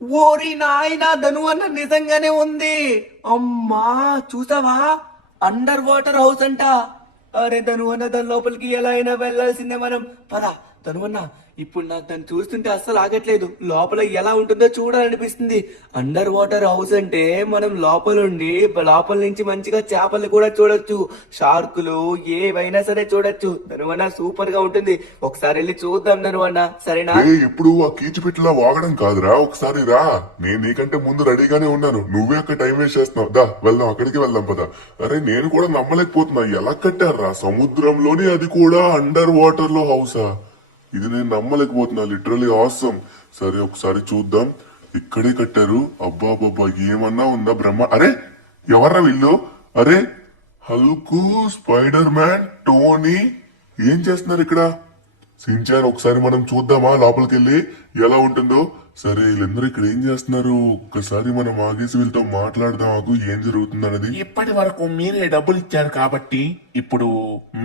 ఓరి నాయనా ధను అన్న నిజంగానే ఉంది. అమ్మా చూసావా, అండర్ వాటర్ హౌస్ అంట. అరే ధను అన్న దాని లోపలికి ఎలా అయినా వెళ్ళాల్సిందే మనం. పద ధను అన్న, ఇప్పుడు నాకు దాన్ని చూస్తుంటే అస్సలు ఆగట్లేదు. లోపల ఎలా ఉంటుందో చూడాలనిపిస్తుంది. అండర్ వాటర్ హౌస్ అంటే మనం లోపల నుంచి మంచిగా చేపలు కూడా చూడొచ్చు, షార్కులు ఏవైనా సరే చూడొచ్చు. ధనువన్న సూపర్ గా ఉంటుంది. ఒకసారి వెళ్ళి చూద్దాం ధనువన్న, సరేనా? ఎప్పుడు ఆ కీచుపెట్టిలా వాగడం కాదురా, ఒకసారి రా. నేను నీకంటే ముందు రెడీగానే ఉన్నాను, నువ్వే అక్కడ టైం వేస్ట్ చేస్తున్నావు. దా వెళ్దాం, అక్కడికి వెళ్దాం పద. అరే నేను కూడా నమ్మలేకపోతున్నా, ఎలా కట్టారా సముద్రంలోని, అది కూడా అండర్ వాటర్ లో హౌసా? ఇది నేను నమ్మలేకపోతున్నా, లిటరలీ ఆసమ్. సరే ఒకసారి చూద్దాం. ఇక్కడే కట్టారు. అబ్బా బాబా, ఏమన్నా ఉందా బ్రహ్మ? అరే ఎవర్రా వీళ్ళు? అరే హల్కు, స్పైడర్ మ్యాన్, టోనీ ఏం చేస్తున్నారు ఇక్కడ? సించాన్ ఒకసారి మనం చూద్దామా లోపలికి వెళ్ళి ఎలా ఉంటుందో? సరే వీళ్ళందరూ ఇక్కడ ఏం చేస్తున్నారు, ఒక్కసారి మనం ఆగేసి వీళ్ళతో మాట్లాడదాం. ఆగు, ఏం జరుగుతుంది అనేది. ఇప్పటి వరకు మీరే డబ్బులు ఇచ్చారు కాబట్టి ఇప్పుడు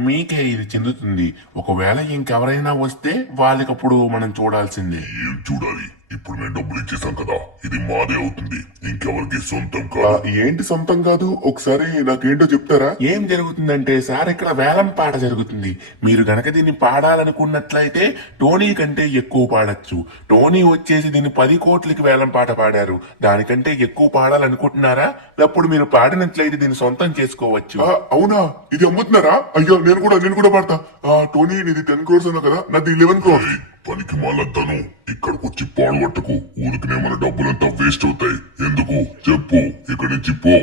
మీకే ఇది చెందుతుంది. ఒకవేళ ఇంకెవరైనా వస్తే వాళ్ళకప్పుడు మనం చూడాల్సిందే. ఏం చూడాలి? ఇప్పుడు మేము డబ్బులు ఇచ్చేసాం కదా, ఇది మాదే అవుతుంది, ఇంకెవరికి సొంతం కాదు. ఏంటి సొంతం కాదు? ఒకసారి నాకేంటో చెప్తారా? ఏం జరుగుతుందంటే సార్, ఇక్కడ వేలం పాట జరుగుతుంది. మీరు గనక దీన్ని పాడాలనుకున్నట్లయితే టోనీ కంటే ఎక్కువ పాడొచ్చు. టోనీ వచ్చేసి దీన్ని 10 కోట్లకి వేలం పాట పాడారు. దానికంటే ఎక్కువ పాడాలనుకుంటున్నారా? అప్పుడు మీరు పాడినట్లయితే దీన్ని సొంతం చేసుకోవచ్చు. అవునా? ఇది అమ్ముతున్నారా? అయ్యో నేను కూడా పాడతా. టోనీ నీది 10 crores అన్నా కదా, నాది 11 crores. పనికి మాలంతాను ఇక్కడికి వచ్చి పాడుగొట్టకు, ఊరికినే మన డబ్బులంతా వేస్ట్ అవుతాయి. ఎందుకు చెప్పు, ఇక్కడి నుంచి పో.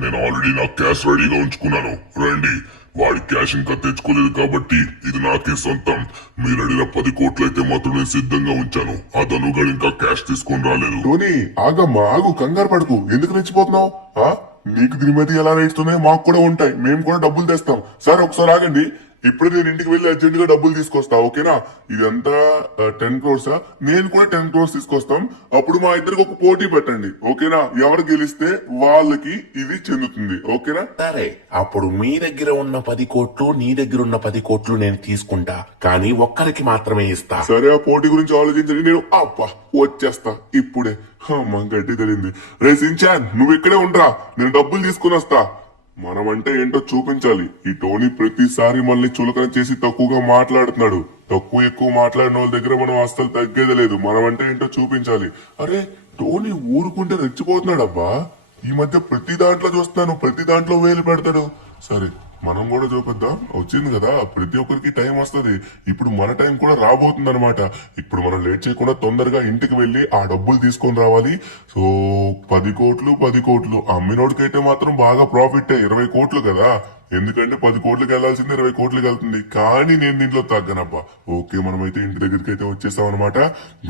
నేను ఆల్రెడీ నా క్యాష్ రెడీగా ఉంచుకున్నాను. రండి. వాడి క్యాష్ ఇంకా తెచ్చుకోలేదు కాబట్టి ఇది నాకే సొంతం. మీరు అడిగిన 10 కోట్లు అయితే మాత్రం నేను సిద్ధంగా ఉంచాను. ఆ ధనుగాడు ఇంకా క్యాష్ తీసుకొని రాలేదు. టోనీ ఆగమ్మా, ఆగు, కంగారు పడుకు. ఎందుకు రెచ్చిపోతున్నావు? నీకు దీని మీద ఎలా రేట్స్ ఉన్నాయో మాకు కూడా ఉంటాయి, మేము కూడా డబ్బులు తెస్తాం. సరే ఒకసారి ఆగండి, ఇప్పుడు నేను ఇంటికి వెళ్ళి అర్జెంట్ గా డబ్బులు తీసుకొస్తా, ఓకేనా? ఇదంతా 10 crores. నేను కూడా 10 crores తీసుకొస్తాం. అప్పుడు మా ఇద్దరికి ఒక పోటీ పెట్టండి, ఓకేనా? ఎవరు గెలిస్తే వాళ్ళకి ఇది చెందుతుంది, ఓకేనా? సరే, అప్పుడు మీ దగ్గర ఉన్న 10 కోట్లు, నీ దగ్గర ఉన్న 10 కోట్లు నేను తీసుకుంటా, కానీ ఒక్కరికి మాత్రమే ఇస్తా. సరే, ఆ పోటీ గురించి ఆలోచించండి. నేను వచ్చేస్తా ఇప్పుడే. గడ్డి తెలింది. రే సించాన్, నువ్వు ఇక్కడే ఉండరా, నేను డబ్బులు తీసుకుని వస్తా. మనమంటే ఏంటో చూపించాలి. ఈ టోనీ ప్రతిసారి మళ్ళీ చులకన చేసి తక్కువగా మాట్లాడుతున్నాడు. తక్కువ ఎక్కువ మాట్లాడిన వాళ్ళ దగ్గర మనం అస్సలు తగ్గేది లేదు. మనమంటే ఏంటో చూపించాలి. అరే టోనీ ఊరుకుంటే రెచ్చిపోతున్నాడు అబ్బా. ఈ మధ్య ప్రతి దాంట్లో చూస్తున్నాను, ప్రతి దాంట్లో వేలు పెడతాడు. సరే మనం కూడా చూపిద్దాం. వచ్చింది కదా, ప్రతి ఒక్కరికి టైం వస్తుంది. ఇప్పుడు మన టైం కూడా రాబోతుంది అనమాట. ఇప్పుడు మనం లేట్ చేయకుండా తొందరగా ఇంటికి వెళ్లి ఆ డబ్బులు తీసుకొని రావాలి. సో 10 కోట్లు 10 కోట్లు అమ్మినోడికైతే మాత్రం బాగా ప్రాఫిట్. 20 కోట్లు కదా, ఎందుకంటే 10 కోట్లకి వెళ్లాల్సింది 20 కోట్లకి వెళ్తుంది. కానీ నేను దీంట్లో తగ్గనబ్బా. ఓకే, మనమైతే ఇంటి దగ్గరికి అయితే వచ్చేసాం అనమాట.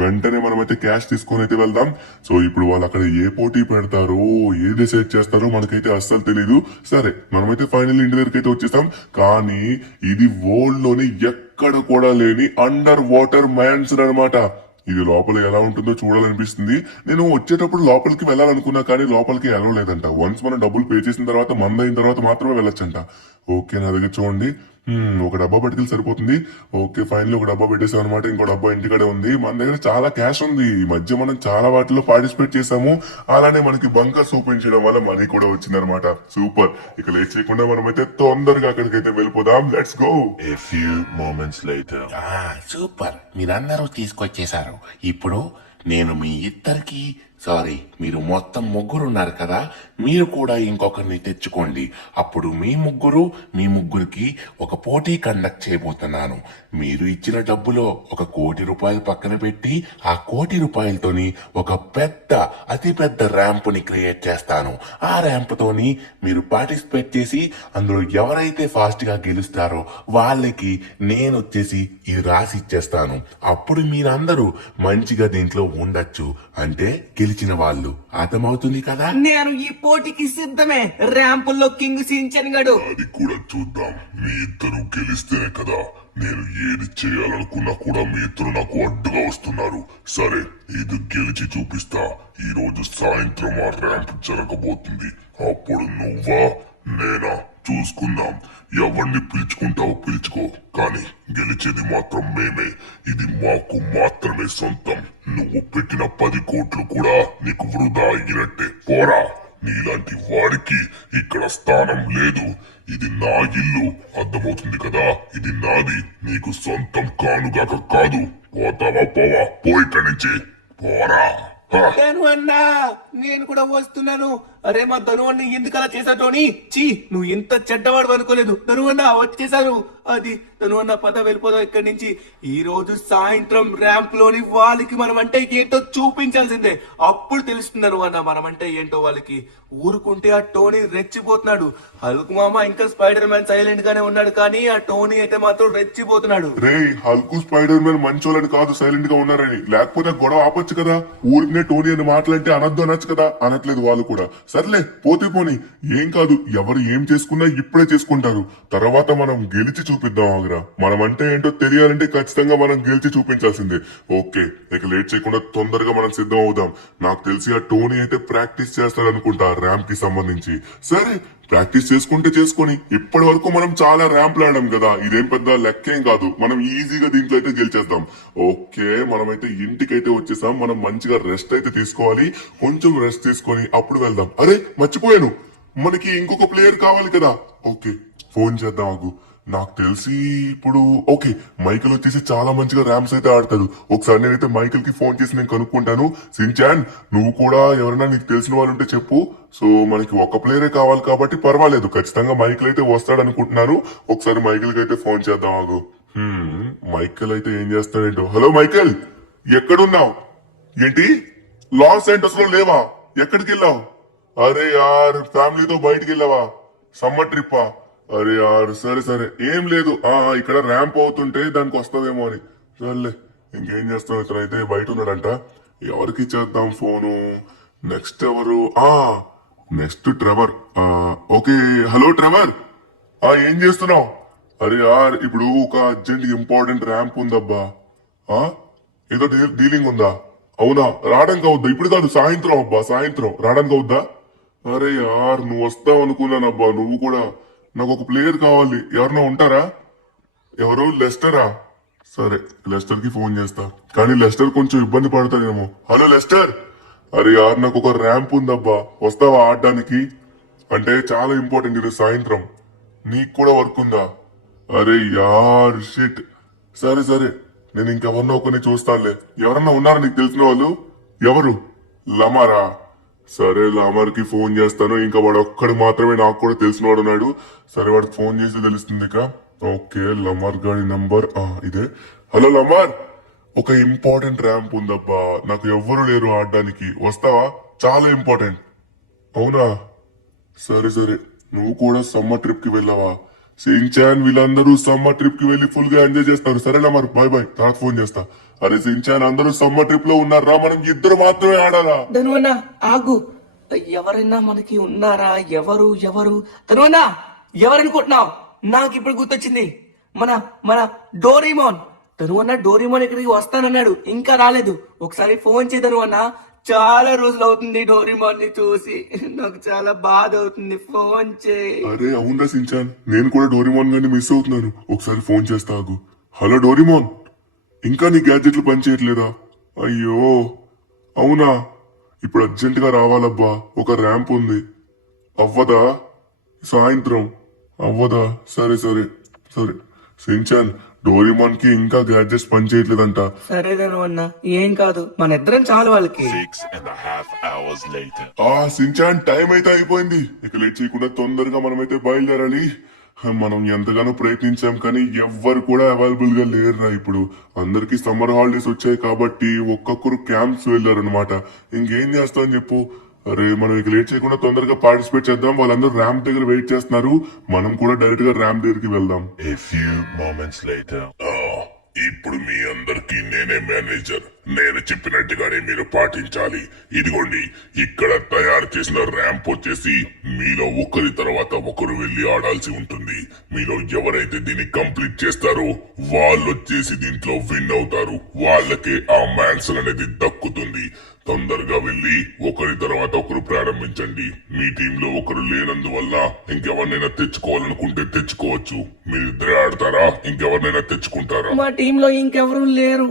వెంటనే మనమైతే క్యాష్ తీసుకొని అయితే వెళ్దాం. సో ఇప్పుడు వాళ్ళు అక్కడ ఏ పోటీ పెడతారో, ఏ డిసైడ్ చేస్తారో మనకైతే అస్సలు తెలీదు. సరే మనమైతే ఫైనల్ ఇంటి దగ్గరికి అయితే వచ్చేసాం. కానీ ఇది వరల్డ్ లోని ఎక్కడ కూడా లేని అండర్ వాటర్ మ్యాన్షన్ అనమాట. ఇది లోపల ఎలా ఉంటుందో చూడాలనిపిస్తుంది. నేను వచ్చేటప్పుడు లోపలికి వెళ్ళాలనుకున్నా కానీ లోపలికి వెళ్ళలేదంట. వన్స్ మనం డబ్బులు పే చేసిన తర్వాత, మందైన తర్వాత మాత్రమే వెళ్ళొచ్చంట. ఓకే, నా దగ్గర చూడండి, ఒక డబ్బా పట్టుకెళ్ళి సరిపోతుంది. ఓకే ఫైనల్ ఒక డబ్బా పెట్టేసాం అనమాట. ఇంకో డబ్బా ఇంటికడే ఉంది. మన దగ్గర చాలా క్యాష్ ఉంది. ఈ మధ్య మనం చాలా వాటిలో పార్టిసిపేట్ చేసాము. అలానే మనకి బంకర్స్ ఓపెన్ చేయడం వల్ల మనీ కూడా వచ్చింది అనమాట. సూపర్. ఇక లేట్ చేయకుండా మనమైతే తొందరగా అక్కడికైతే వెళ్ళిపోదాం. Let's go. A few moments later. Super, మీరందరూ తీసుకొచ్చేశారు. ఇప్పుడు నేను మీ ఇద్దరికి, సారీ, మీరు మొత్తం ముగ్గురు ఉన్నారు కదా, మీరు కూడా ఇంకొకరిని తెచ్చుకోండి. అప్పుడు మీ ముగ్గురికి ఒక పోటీ కండక్ట్ చేయబోతున్నాను. మీరు ఇచ్చిన డబ్బులో 1 కోటి రూపాయలు పక్కన పెట్టి ఆ 1 కోటి రూపాయలతోని ఒక అతి పెద్ద ర్యాంపుని క్రియేట్ చేస్తాను. ఆ ర్యాంపుతోని మీరు పార్టిసిపేట్ చేసి అందులో ఎవరైతే ఫాస్ట్ గా గెలుస్తారో వాళ్ళకి నేను వచ్చేసి ఇది రాసి ఇచ్చేస్తాను. అప్పుడు మీరందరూ మంచిగా దీంట్లో ఉండొచ్చు. అంటే గెలిచిన వాళ్ళు. అర్థమవుతుంది కదా? నేను ఈ పోటీకి సిద్ధమే. ర్యాంపుల్లో కింగ్ సించన్ గడు. అది కూడా చూద్దాం. మీ ఇద్దరు గెలిస్తేనే కదా నేను ఏది చేయాలనుకున్నా కూడా మీ ఇద్దరు నాకు అడ్డుగా వస్తున్నారు. సరే ఇది గెలిచి చూపిస్తా. ఈ రోజు సాయంత్రం ఆ ర్యాంప్ జరగబోతుంది. అప్పుడు నువ్వా నేనా చూసుకుందాం. ఎవరిని పిలుచుకుంటావో పిలుచుకో, కానీ గెలిచేది మాత్రం మేమే. ఇది మాకు మాత్రమే సొంతం. నువ్వు పెట్టిన 10 కోట్లు కూడా నీకు వృధా అయినట్టే. పోరా, నీలాంటి వాడికి ఇక్కడ స్థానం లేదు. ఇది నా ఇల్లు, అర్థమవుతుంది కదా? ఇది నాది, నీకు సొంతం కానుగాక కాదు. పోతావా? పోవా, పోయిట నుంచి పోరా. హ. ధను అన్న, నేను కూడా వస్తున్నాను. అరే మా ధను అన్న ఎందుకు అలా చేశాటోని? చీ, నువ్వు ఇంత చెడ్డవాడు అనుకోలేదు. ధను అన్న వచ్చేసారు. అది ధను అన్న, పద వెళ్ళిపోదాం ఇక్కడి నుంచి. ఈ రోజు సాయంత్రం ర్యాంప్ లోని వాళ్ళకి మనం అంటే ఏంటో చూపించాల్సిందే. అప్పుడు తెలుస్తుంది ధను అన్న మనం అంటే ఏంటో వాళ్ళకి. ఊరుకుంటే ఆ టోనీ రెచ్చిపోతున్నాడు. హల్క్ మామ ఇంకా స్పైడర్ మ్యాన్ సైలెంట్ గానే ఉన్నాడు, కానీ ఆ టోనీ అయితే మాత్రం రెచ్చిపోతున్నాడు. రే, హల్కు స్పైడర్ మ్యాన్ మంచోళ్ళని కాదు సైలెంట్ గా ఉన్నారని. లేకపోతే గొడవ ఆపొచ్చు కదా. ఊరినే టోనీ అని మాట్లాడితే అనొద్దు అనొచ్చు కదా. అనట్లేదు వాళ్ళు కూడా. సర్లే, పోతే పోని, ఏం కాదు. ఎవరు ఏం చేసుకున్నా ఇప్పుడే చేసుకుంటారు. తర్వాత మనం గెలిచి చూపిద్దాం. ఆగరా, మనం అంటే ఏంటో తెలియాలంటే ఖచ్చితంగా మనం గెలిచి చూపించాల్సిందే. ఓకే, ఇక లేట్ చేయకుండా తొందరగా మనం సిద్ధం అవుదాం. నాకు తెలిసి ఆ టోనీ అయితే ప్రాక్టీస్ చేస్తాడు అనుకుంటా ర్యాంప్ కి సంబంధించి. సరే, ప్రాక్టీస్ చేసుకుంటే చేసుకొని. ఇప్పటి వరకు మనం చాలా ర్యాంప్లు ఆడాం కదా, ఇదేం పెద్ద లెక్కేం కాదు. మనం ఈజీగా దీంట్లో అయితే గెలిచేద్దాం. ఓకే, మనమైతే ఇంటికైతే వచ్చేసాం. మనం మంచిగా రెస్ట్ అయితే తీసుకోవాలి. కొంచెం రెస్ట్ తీసుకొని అప్పుడు వెళ్దాం. అరే మర్చిపోయాను, మనకి ఇంకొక ప్లేయర్ కావాలి కదా. ఓకే, ఫోన్ చేద్దాం. ఆగు, నాకు తెలిసి ఇప్పుడు ఓకే, మైకిల్ వచ్చేసి చాలా మంచిగా ర్యామ్స్ అయితే ఆడతాడు. ఒకసారి నేనైతే మైకిల్ కి ఫోన్ చేసి నేను కనుక్కుంటాను. సించాన్, నువ్వు కూడా ఎవరైనా నీకు తెలిసిన వాళ్ళు ఉంటే చెప్పు. సో మనకి ఒక ప్లేయరే కావాలి కాబట్టి పర్వాలేదు. ఖచ్చితంగా మైకిల్ అయితే వస్తాడు అనుకుంటున్నాను. ఒకసారి మైకిల్ కి అయితే ఫోన్ చేద్దాం. ఆగు, మైకిల్ అయితే ఏం చేస్తాడేంటో. హలో మైకిల్, ఎక్కడున్నావు? ఏంటి, లాస్ ఏంటస్ లో లేవా? ఎక్కడికి వెళ్ళావు? అరే యార్, ఫ్యామిలీతో బయటికి వెళ్ళావా? సమ్మర్ ట్రిప్పా? అరే యార్, సరే సరే, ఏం లేదు. ఇక్కడ ర్యాంప్ అవుతుంటే దానికి వస్తావేమో అని. సర్లే, ఇంకేం చేస్తావు. ఇతనైతే బయట ఉన్నాడంట. ఎవరికి చేద్దాం ఫోను? నెక్స్ట్ ఎవరు? Next Trevor. Okay, hello Trevor, ఏం చేస్తున్నావు? అరే యార్, ఇప్పుడు ఒక అర్జెంట్ ఇంపార్టెంట్ ర్యాంప్ ఉందబ్బా. ఏదో డీలింగ్ ఉందా? అవునా, రావడానికి అవుద్దా? ఇప్పుడు కాదు, సాయంత్రం అబ్బా, సాయంత్రం రావడానికి అవుద్దా? అరే యార్, నువ్వు వస్తావు అనుకున్నానబ్బా. నువ్వు కూడా, నాకు ఒక ప్లేయర్ కావాలి. ఎవరన్నా ఉంటారా? ఎవరు? లెస్టరా? సరే, లెస్టర్ కి ఫోన్ చేస్తా. కానీ లెస్టర్ కొంచెం ఇబ్బంది పడతాడేమో. హలో లెస్టర్, అరే యార్, నాకు ఒక ర్యాంప్ ఉందబ్బా, వస్తావా ఆడడానికి? అంటే చాలా ఇంపార్టెంట్, ఇది సాయంత్రం. నీకు కూడా వర్క్ ఉందా? అరే యార్, షిట్. సరే సరే, నేను ఇంకెవరినో ఒకరిని చూస్తానులే. ఎవరన్నా ఉన్నారా నీకు తెలిసిన వాళ్ళు? ఎవరు? లమారా? సరే, లామర్ కి ఫోన్ చేస్తాను. ఇంకా వాడు ఒక్కడు మాత్రమే నాకు కూడా తెలిసిన వాడు ఉన్నాడు. సరే, వాడికి ఫోన్ చేసి తెలుస్తుంది ఇక. ఓకే, లమార్ గారి నంబర్ ఇదే. హలో లమార్, ఒక ఇంపార్టెంట్ ర్యాంప్ ఉందబ్బా, నాకు ఎవ్వరు లేరు ఆడడానికి, వస్తావా? చాలా ఇంపార్టెంట్. అవునా, సరే సరే. నువ్వు కూడా సమ్మర్ ట్రిప్ కి వెళ్ళావా? సించాన్ వీళ్ళందరూ సమ్మర్ ట్రిప్ కి వెళ్లి ఫుల్ గా ఎంజాయ్ చేస్తారు. సరే లమార్, బాయ్ బాయ్, తర్వాత ఫోన్ చేస్తా. అరే సించాన్, అందరూ సమ్మర్ ట్రిప్ లో ఉన్నారా? మనం ఇద్దరు మాత్రమే ఆడాలా? ధను అన్న ఆగు, ఎవరైనా మనకి ఉన్నారా? ఎవరు ఎవరు? ధను అన్న, ఎవరనుకుంటున్నావు? నాకు ఇప్పుడు గుర్తొచ్చింది, మన మన డోరేమోన్. ధను అన్న, డోరేమోన్ ఇక్కడికి వస్తానన్నాడు, ఇంకా రాలేదు. ఒకసారి ఫోన్ చేయి ధను అన్న. చాలా రోజులు అవుతుంది డోరేమోన్ ని చూసి, నాకు చాలా బాధ అవుతుంది. ఫోన్ చేయి. అరే అవునరా సించాన్, నేను కూడా డోరేమోన్ గారిని మిస్ అవుతున్నాను. ఒకసారి ఫోన్ చేస్తా, ఆగు. హలో డోరేమోన్, ఇంకా నీ గ్యాడ్జెట్లు పనిచేయట్లేదా? అయ్యో, అవునా? ఇప్పుడు అర్జెంట్ గా రావాలబ్బా, ఒక ర్యాంప్ ఉంది. అవ్వదా? సాయంత్రం అవ్వదా? సరే సరే సరే. సించాన్, డోరేమోన్ కి ఇంకా గ్యాడ్జెట్స్ పనిచేయట్లేదంట. సరే ధను అన్న, ఏం కాదు, మన ఇద్దరం చాలు వాళ్ళకి. 6.5 hours later. సించాన్, టైం అయితే అయిపోయింది. ఇక లేట్ చేయకుండా తొందరగా మనమైతే బయలుదేరాలి. మనం ఎంతగానో ప్రయత్నించాం, కానీ ఎవ్వరు కూడా అవైలబుల్ గా లేరురా. ఇప్పుడు అందరికి సమ్మర్ హాలిడేస్ వచ్చాయి కాబట్టి ఒక్కొక్కరు క్యాంప్స్ వెళ్ళారనమాట. ఇంకేం చేస్తామని చెప్పు. అరే, మనం ఇక లేట్ చేయకుండా తొందరగా పార్టిసిపేట్ చేద్దాం. వాళ్ళందరూ ర్యాంప్ దగ్గర వెయిట్ చేస్తున్నారు. మనం కూడా డైరెక్ట్ గా ర్యాంప్ దగ్గరికి వెళ్దాం. A few moments later. ఇప్పుడు మీ అందరికి నేనే మేనేజర్. నేను చెప్పినట్టుగానే మీరు పాటించాలి. ఇదిగోండి, ఇక్కడ తయారు చేసిన ర్యాంప్ వచ్చేసి మీలో ఒకరి తర్వాత ఒకరు వెళ్లి ఆడాల్సి ఉంటుంది. మీలో ఎవరైతే దీన్ని కంప్లీట్ చేస్తారో వాళ్ళు వచ్చేసి దీంట్లో విన్ అవుతారు. వాళ్ళకే ఆ మ్యాన్సన్ అనేది దక్కుతుంది. తొందరగా వెళ్ళి ఒకరి తర్వాత ఒకరు ప్రారంభించండి. మీ టీంలో ఒకరు లేనందువల్ల ఇంకెవరినైనా తెచ్చుకోవాలనుకుంటే తెచ్చుకోవచ్చు. మీరిద్దరే ఆడతారా, ఇంకెవరినైనా తెచ్చుకుంటారా? మా టీంలో ఇంకెవరూ లేరు.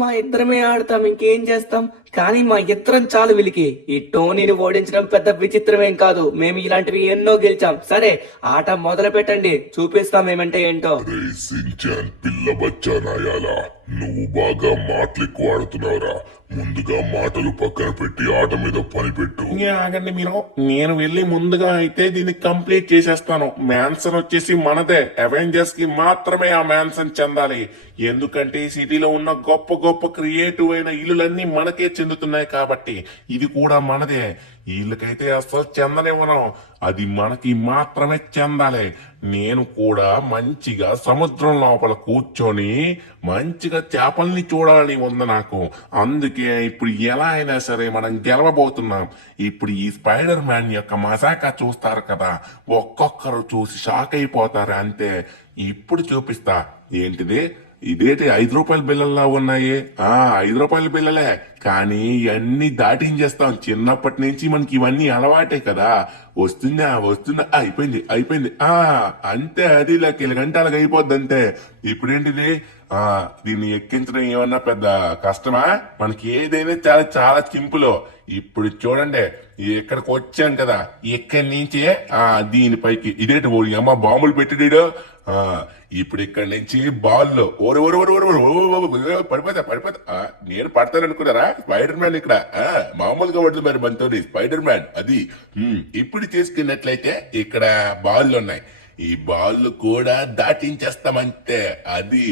మా ఇద్దరమే ఆడతాం, ఇంకేం చేస్తాం. కానీ మా ఇద్దరం చాలు వీళ్ళకి. ఈ టోనీని ఓడించడం పెద్ద విచిత్రమేం కాదు. మేము ఇలాంటివి ఎన్నో గెలిచాం. సరే, ఆట మొదలు పెట్టండి, చూపిస్తాం ఏమంటే ఏంటో. రే సించాన్ పిల్ల బచ్చా నాయాలా, నువ్వు బాగా మాటలు ఎక్కువ ఆడుతున్నావురా. ముందుగా మాటలు పక్కన పెట్టి ఆట మీద పని పెట్టు. ఆగండి మీరు, నేను వెళ్ళి ముందుగా అయితే దీన్ని కంప్లీట్ చేసేస్తాను. మ్యాన్సన్ వచ్చేసి మనదే. అవెంజర్స్ కి మాత్రమే ఆ మ్యాన్సన్ చెందాలి. ఎందుకంటే ఈ సిటీలో ఉన్న గొప్ప గొప్ప క్రియేటివ్ అయిన ఇల్లులన్నీ మనకే చెందుతున్నాయి కాబట్టి ఇది కూడా మనదే. వీళ్ళకైతే అసలు చెందనివ్వను, అది మనకి మాత్రమే చెందాలి. నేను కూడా మంచిగా సముద్రం లోపల కూర్చొని మంచిగా చేపల్ని చూడాలని ఉంది నాకు. అందుకే ఇప్పుడు ఎలా అయినా సరే మనం గెలవబోతున్నాం. ఇప్పుడు ఈ స్పైడర్ మ్యాన్ యొక్క మజాకా చూస్తారు కదా, ఒక్కొక్కరు చూసి షాక్ అయిపోతారు అంతే. ఇప్పుడు చూపిస్తా. ఏంటిది, ఇదేంటి 5 రూపాయల బిల్లల్లా ఉన్నాయి? 5 రూపాయల బిల్లలే, కానీ ఇవన్నీ దాటించేస్తాం. చిన్నప్పటి నుంచి మనకి ఇవన్నీ అలవాటే కదా. వస్తుందా అయిపోయింది. అంతే, అది ఇలా గంటలకు అయిపోద్ది అంతే. ఇప్పుడేంటిది, దీన్ని ఎక్కించడం ఏమన్నా పెద్ద కష్టమా? మనకి ఏదైనా చాలా చాలా సింపుల్. ఇప్పుడు చూడండి, ఇక్కడికి వచ్చాం కదా, ఇక్కడి నుంచే దీనిపైకి ఇదేంటి ఓడి అమ్మ బాంబులు పెట్టిడు. ఇప్పుడు ఇక్కడి నుంచి బాల్లో పడిపోతా. నేను పడతాననుకున్నారా? స్పైడర్ మ్యాన్ ఇక్కడ మామూలుగా పడుతుంది మరి మనతో స్పైడర్ మ్యాన్. అది ఇప్పుడు తీసుకున్నట్లయితే ఇక్కడ బాల్ ఉన్నాయి. ఈ బాల్ కూడా దాటించేస్తామంతే. అది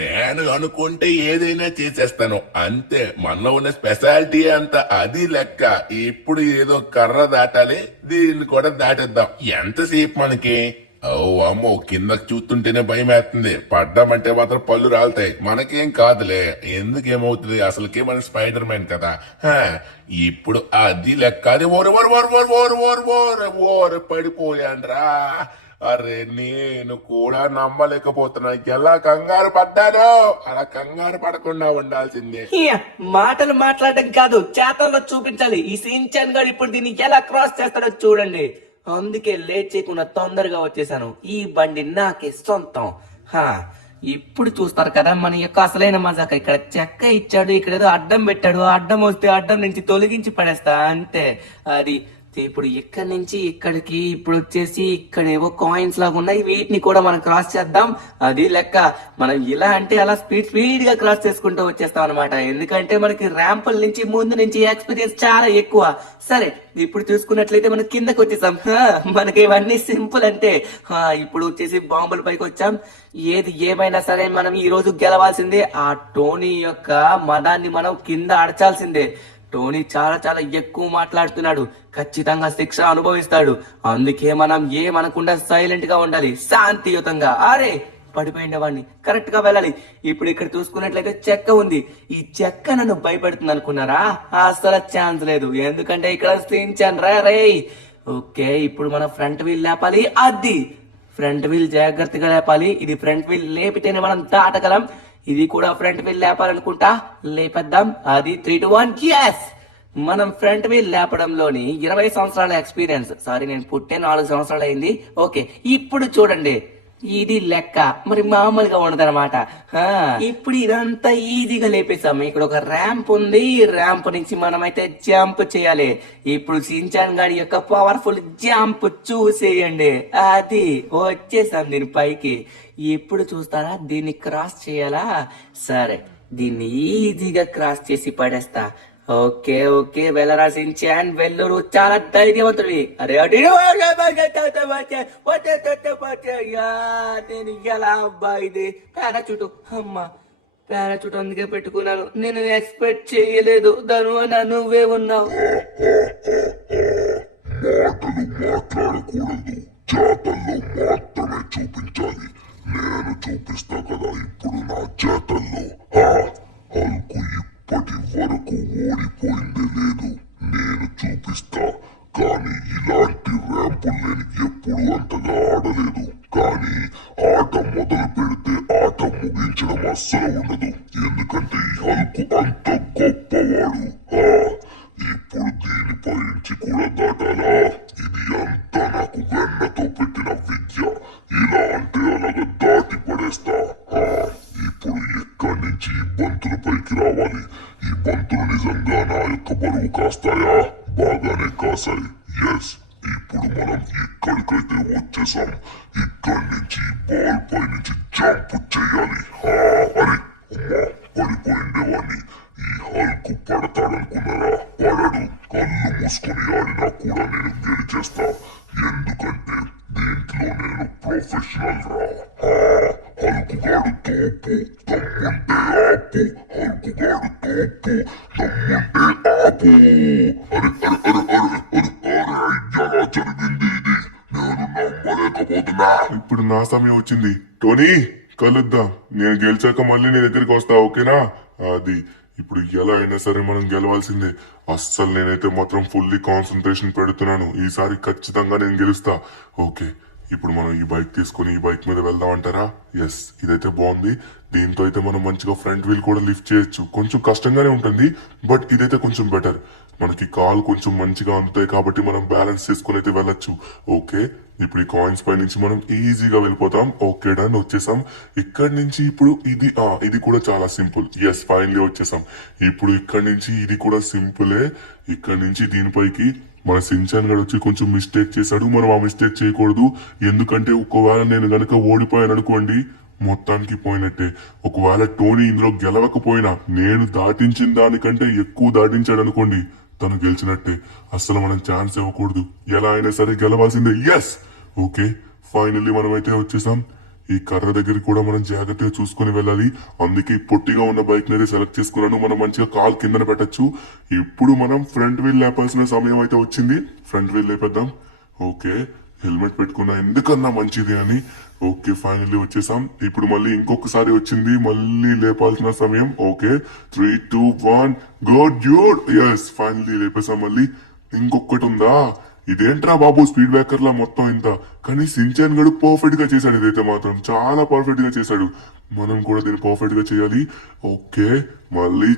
నేను అనుకుంటే ఏదైనా చేసేస్తాను అంతే. మనలో ఉన్న స్పెషాలిటీ అంత అది లెక్క. ఇప్పుడు ఏదో కర్ర దాటాలి, దీన్ని కూడా దాటేద్దాం. ఎంతసేపు మనకి? అమ్మో, కిందకి చూస్తుంటేనే భయం వేస్తుంది. పడ్డామంటే మాత్రం పళ్ళు రాలుతాయి. మనకేం కాదులే, ఎందుకేమవుతుంది, అసలుకే మన స్పైడర్ మ్యాన్ కదా. ఇప్పుడు అది లెక్క. అది ఓరు పడిపోయాన్రా. అరే, నేను కూడా నమ్మలేకపోతున్నా. ఎలా కంగారు పడ్డాను. అలా కంగారు పడకుండా ఉండాల్సిందే. మాటలు మాట్లాడడం కాదు, చేతల్లో చూపించాలి. ఈ సించాన్ గారు ఇప్పుడు దీన్ని ఎలా క్రాస్ చేస్తాడో చూడండి. అందుకే లేట్ చేయకుండా తొందరగా వచ్చేసాను. ఈ బండి నాకే సొంతం. ఇప్పుడు చూస్తారు కదా మన యొక్క అసలైన మజాక. ఇక్కడ చెక్క ఇచ్చాడు, ఇక్కడ ఏదో అడ్డం పెట్టాడు. అడ్డం వస్తే అడ్డం నుంచి తొలగించి పడేస్తా అంతే. అది ఇప్పుడు ఇక్కడి నుంచి ఇక్కడికి ఇప్పుడు వచ్చేసి ఇక్కడేవో కాయిన్స్ లాగా ఉన్నాయి, వీటిని కూడా మనం క్రాస్ చేద్దాం. అది లెక్క. మనం ఇలా అంటే అలా స్పీడ్ గా క్రాస్ చేసుకుంటూ వచ్చేస్తాం అనమాట. ఎందుకంటే మనకి ర్యాంపుల నుంచి ముందు నుంచి ఎక్స్పీరియన్స్ చాలా ఎక్కువ. సరే, ఇప్పుడు చూసుకున్నట్లయితే మనం కిందకి వచ్చేసాం. మనకి ఇవన్నీ సింపుల్ అంటే. ఇప్పుడు వచ్చేసి బాంబుల పైకి వచ్చాం. ఏది ఏమైనా సరే మనం ఈ రోజు గెలవాల్సిందే. ఆ టోనీ యొక్క మదాన్ని మనం కింద అడచాల్సిందే. టోనీ చాలా చాలా ఎక్కువ మాట్లాడుతున్నాడు, ఖచ్చితంగా శిక్ష అనుభవిస్తాడు. అందుకే మనం ఏమనకుండా సైలెంట్ గా ఉండాలి, శాంతియుతంగా. అరే, పడిపోయిన వాడిని కరెక్ట్ గా వెళ్ళాలి. ఇప్పుడు ఇక్కడ చూసుకున్నట్లయితే చెక్క ఉంది. ఈ చెక్క నన్ను భయపెడుతుంది అనుకున్నారా? అసలు ఛాన్స్ లేదు, ఎందుకంటే ఇక్కడ సించాన్ రే. ఓకే, ఇప్పుడు మనం ఫ్రంట్ వీల్ లేపాలి. అది ఫ్రంట్ వీల్ జాగ్రత్తగా లేపాలి. ఇది ఫ్రంట్ వీల్ లేపితేనే మనం దాటగలం. ఇది కూడా ఫ్రంట్ వీల్ లేపాలనుకుంటా, లేపేద్దాం. అది 3, 2, 1 yes! మనం ఫ్రంట్ వీల్ లేపడంలోని 20 సంవత్సరాల ఎక్స్పీరియన్స్. సారీ, నేను పుట్టే 4 సంవత్సరాలు అయింది. ఓకే, ఇప్పుడు చూడండి, ఇది లెక్క మరి మామూలుగా ఉండదన్నమాట. ఇప్పుడు ఇదంతా ఈజీగా లేపేసాం. ఇక్కడ ఒక ర్యాంప్ ఉంది, ఈ ర్యాంప్ నుంచి మనమైతే జంప్ చేయాలి. ఇప్పుడు సించాన్ గాడి యొక్క పవర్ఫుల్ జంప్ చూసేయండి. అది వచ్చేసాం దీని పైకి. ఇప్పుడు చూస్తారా, దీన్ని క్రాస్ చేయాలా? సరే, దీన్ని ఈజీగా క్రాస్ చేసి పడేస్తా. ఓకే వెళ్ళరా సించాన్, వెళ్ళు, చాలా ధైర్యవంతుడివి. అరే నేను ఎలా అబ్బా ఇది పారాచూట్. అమ్మా, పారాచూట్ అందుకే పెట్టుకున్నాను. నేను ఎక్స్పెక్ట్ చేయలేదు. ధను, నువ్వే ఉన్నావు. మాట్లాడకూడదు, చేతల్లో మాత్రమే చూపించాలి. నేను చూపిస్తా కదా ఇప్పుడు నా చేతల్లో. హల్కు ఇప్పటి వరకు ఓడిపోయిందే లేదు. నేను చూపిస్తా. కానీ ఇలాంటి ర్యాంపులు నేను ఎప్పుడు అంతగా ఆడలేదు. కానీ ఆట మొదలు పెడితే ఆట ముగించడం అస్సలు ఉండదు. ఎందుకంటే ఈ హల్కు అంత గొప్పవాడు. నుంచి కూడా దాటాలా? ఇది అంతా నాకు వెన్నతో పెట్టిన విద్య. ఇలా అంటే అలాగ దాటి పడేస్తా. ఇప్పుడు ఎక్కడి నుంచి ఈ బంతులు పైకి రావాలి? ఈ బంతులు నిజంగా నా యొక్క బరువు కాస్తాయా? బాగానే కాసాయి. ఎస్, ఇప్పుడు మనం ఇక్కడికైతే వచ్చేసాం. ఇక్కడి నుంచి బాల్ పై నుంచి జంప్ చేయాలి. అరే అమ్మా, పడిపోయిండేవాణ్ణి. ఈ హల్కు పడతాడనుకున్నారా? పడడు. కళ్ళు మూసుకుని ఆడినా కూడా నేను గెలిచేస్తా. ఎందుకంటే దీంట్లో నేను ప్రొఫెషనల్ రా. హల్కుగాడు తోపు, దమ్ముంటే ఆపు. హల్కుగాడు తోపు, దమ్ముంటే ఆపు. అరే అరే అరే అరే అరే అరే, ఎలా జరిగింది ఇది? నేను నమ్మలేకపోతున్నా. ఇప్పుడు నా సమయం వచ్చింది. టోనీ, కలుద్దాం. నేను గెలిచాక మళ్ళీ నీ దగ్గరికి వస్తా, ఓకేనా? అది ఇప్పుడు ఎలా అయినా సరే మనం గెలవాల్సిందే. అస్సలు నేనైతే మాత్రం ఫుల్లీ కాన్సన్ట్రేషన్ పెడుతున్నాను. ఈసారి ఖచ్చితంగా నేను గెలుస్తా. ఓకే, ఇప్పుడు మనం ఈ బైక్ తీసుకుని ఈ బైక్ మీద వెళ్దాం అంటారా? ఎస్, ఇదైతే బాగుంది. దీంతో అయితే మనం మంచిగా ఫ్రంట్ వీల్ కూడా లిఫ్ట్ చేయొచ్చు. కొంచెం కష్టంగానే ఉంటుంది, బట్ ఇదైతే కొంచెం బెటర్. మనకి కాల్ కొంచెం మంచిగా అందుతాయి కాబట్టి మనం బ్యాలెన్స్ చేసుకుని అయితే వెళ్ళొచ్చు. ఓకే, ఇప్పుడు ఈ కాయిన్స్ పై నుంచి మనం ఈజీగా వెళ్ళిపోతాం. ఓకే డన్, వచ్చేసాం. ఇక్కడి నుంచి ఇప్పుడు ఇది కూడా చాలా సింపుల్. ఎస్, ఫైనలీ వచ్చేసాం. ఇప్పుడు ఇక్కడి నుంచి ఇది కూడా సింపులే. ఇక్కడి నుంచి దీనిపైకి మన సించాన్ గడు వచ్చి కొంచెం మిస్టేక్ చేశాడు. మనం ఆ మిస్టేక్ చేయకూడదు. ఎందుకంటే ఒకవేళ నేను గనక ఓడిపోయాను అనుకోండి, మొత్తానికి పోయినట్టే. ఒకవేళ టోనీ ఇందులో గెలవకపోయినా నేను దాటించిన దానికంటే ఎక్కువ దాటించాడు అనుకోండి, తను గెలిచినట్టే. అస్సలు మనం ఛాన్స్ ఇవ్వకూడదు. ఎలా అయినా సరే గెలవాల్సిందే. ఎస్, ఓకే, ఫైనల్లీ మనం అయితే వచ్చేసాం. ఈ కర్ర దగ్గరికి కూడా మనం జాగ్రత్తగా చూసుకుని వెళ్ళాలి. అందుకే పొట్టిగా ఉన్న బైక్ అనేది సెలెక్ట్ చేసుకున్నాను. మనం మంచిగా కాల్ కిందన పెట్టచ్చు. ఇప్పుడు మనం ఫ్రంట్ వీల్ లేపాల్సిన సమయం అయితే వచ్చింది. ఫ్రంట్ వీల్ లేపేద్దాం. ఓకే, హెల్మెట్ పెట్టుకున్నా ఎందుకన్నా మంచిది అని. ఓకే, ఫైనల్లీ వచ్చేసాం. ఇప్పుడు మళ్ళీ ఇంకొకసారి వచ్చింది, మళ్ళీ లేపాల్సిన సమయం. Okay, 3, 2, 1 go dude. Yes, finally లేపేసాం. మళ్ళీ ఇంకొకటి ఉందా? ఇదేంట్రా బాబు స్పీడ్ బ్రేకర్ లా మొత్తం ఇంత. కానీ సించాన్ గడు పర్ఫెక్ట్ గా చేశాడు. ఇదైతే మాత్రం చాలా పర్ఫెక్ట్ గా చేశాడు. మనం కూడా దీన్ని పర్ఫెక్ట్ గా చేయాలి. ఓకే, మళ్ళీ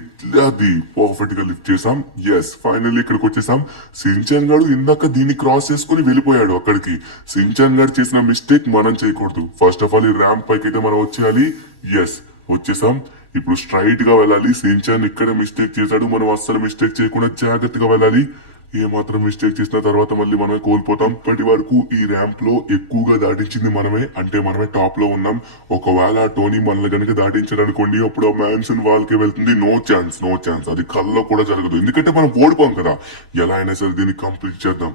అది పర్ఫెక్ట్ గా లిఫ్ట్ చేసాం. ఎస్, ఫైనల్లీ ఇక్కడికి వచ్చేసాం. సించాన్ గడు ఇందాక దీన్ని క్రాస్ చేసుకుని వెళ్ళిపోయాడు అక్కడికి. సించాన్ గడు చేసిన మిస్టేక్ మనం చేయకూడదు. ఫస్ట్ ఆఫ్ ఆల్ ఈ ర్యాంప్ పైకి అయితే మనం వచ్చేయాలి. ఎస్, వచ్చేసాం. ఇప్పుడు స్ట్రైట్ గా వెళ్ళాలి. సించాన్ ఇక్కడ మిస్టేక్ చేశాడు, మనం అస్సలు మిస్టేక్ చేయకుండా జాగ్రత్తగా వెళ్ళాలి. ఏ మాత్రం మిస్టేక్ చేసిన తర్వాత మళ్ళీ మనమే కోల్పోతాం. ఇప్పటి వరకు ఈ ర్యాంప్ లో ఎక్కువగా దాటించింది మనమే, అంటే మనమే టాప్ లో ఉన్నాం. ఒకవేళ టోనీ మనల్ని గనుక దాటించాడు అనుకోండి, అప్పుడు ఆ మ్యాన్సన్ వాళ్ళకే వెళ్తుంది. No chance, no chance. అది కల్లో కూడా జరగదు, ఎందుకంటే మనం ఓడిపోం కదా. ఎలా అయినా సరే దీన్ని కంప్లీట్ చేద్దాం.